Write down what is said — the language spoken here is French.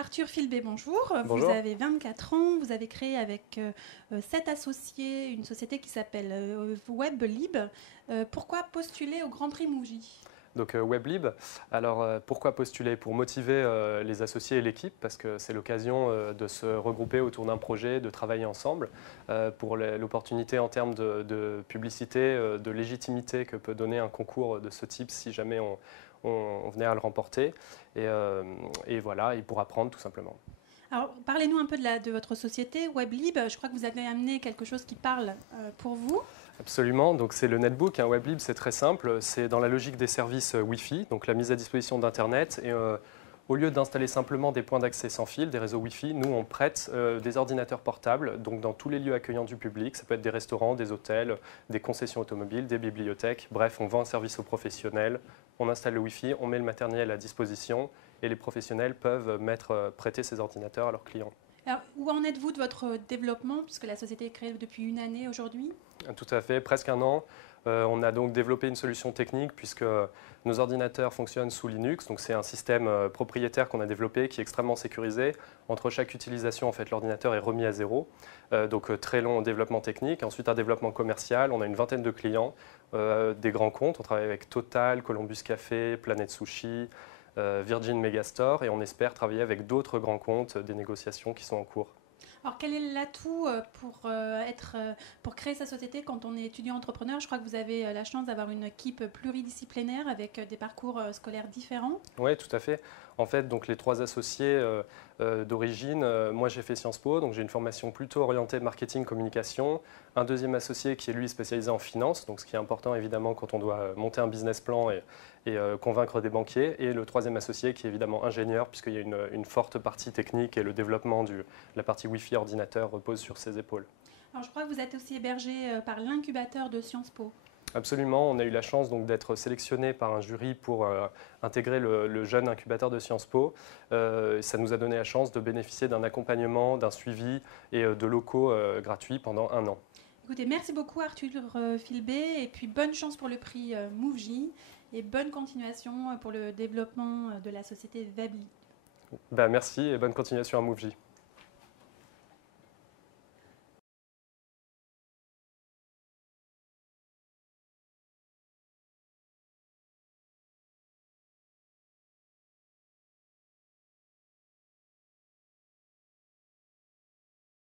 Arthur Filbé, bonjour. Vous Bonjour. avez 24 ans, vous avez créé avec 7 associés une société qui s'appelle WebLib. Pourquoi postuler au Grand Prix Mougy? Donc WebLib, alors pourquoi postuler? Pour motiver les associés et l'équipe, parce que c'est l'occasion de se regrouper autour d'un projet, de travailler ensemble, pour l'opportunité en termes de publicité, de légitimité que peut donner un concours de ce type si jamais on venait à le remporter, et voilà, et pour apprendre tout simplement. Alors, parlez-nous un peu de votre société WebLib. Je crois que vous avez amené quelque chose qui parle pour vous. Absolument, donc c'est le netbook. Un WebLib, c'est très simple, c'est dans la logique des services Wi-Fi, donc la mise à disposition d'Internet. Et au lieu d'installer simplement des points d'accès sans fil, des réseaux Wi-Fi, nous on prête des ordinateurs portables, donc dans tous les lieux accueillants du public. Ça peut être des restaurants, des hôtels, des concessions automobiles, des bibliothèques. Bref, on vend un service aux professionnels, on installe le Wi-Fi, on met le matériel à disposition et les professionnels peuvent prêter ces ordinateurs à leurs clients. Alors, où en êtes-vous de votre développement, puisque la société est créée depuis une année aujourd'hui? Tout à fait, presque un an. On a donc développé une solution technique puisque nos ordinateurs fonctionnent sous Linux. Donc c'est un système propriétaire qu'on a développé qui est extrêmement sécurisé. Entre chaque utilisation, en fait, l'ordinateur est remis à zéro. Donc très long développement technique. Ensuite, un développement commercial. On a une vingtaine de clients, des grands comptes. On travaille avec Total, Columbus Café, Planet Sushi, Virgin Megastore. Et on espère travailler avec d'autres grands comptes, des négociations qui sont en cours. Alors, quel est l'atout pour créer sa société quand on est étudiant entrepreneur? Je crois que vous avez la chance d'avoir une équipe pluridisciplinaire avec des parcours scolaires différents. Oui, tout à fait. En fait, donc les trois associés d'origine, moi j'ai fait Sciences Po, donc j'ai une formation plutôt orientée marketing communication. Un deuxième associé qui est lui spécialisé en finance, donc ce qui est important évidemment quand on doit monter un business plan et convaincre des banquiers. Et le troisième associé qui est évidemment ingénieur, puisqu'il y a une forte partie technique et le développement de la partie Wi-Fi ordinateur repose sur ses épaules. Alors, je crois que vous êtes aussi hébergé par l'incubateur de Sciences Po. Absolument, on a eu la chance donc d'être sélectionné par un jury pour intégrer le jeune incubateur de Sciences Po. Ça nous a donné la chance de bénéficier d'un accompagnement, d'un suivi et de locaux gratuits pendant un an. Écoutez, merci beaucoup Arthur Filbé et puis bonne chance pour le prix Mougy et bonne continuation pour le développement de la société Webly. Ben, merci et bonne continuation à Mouv'J.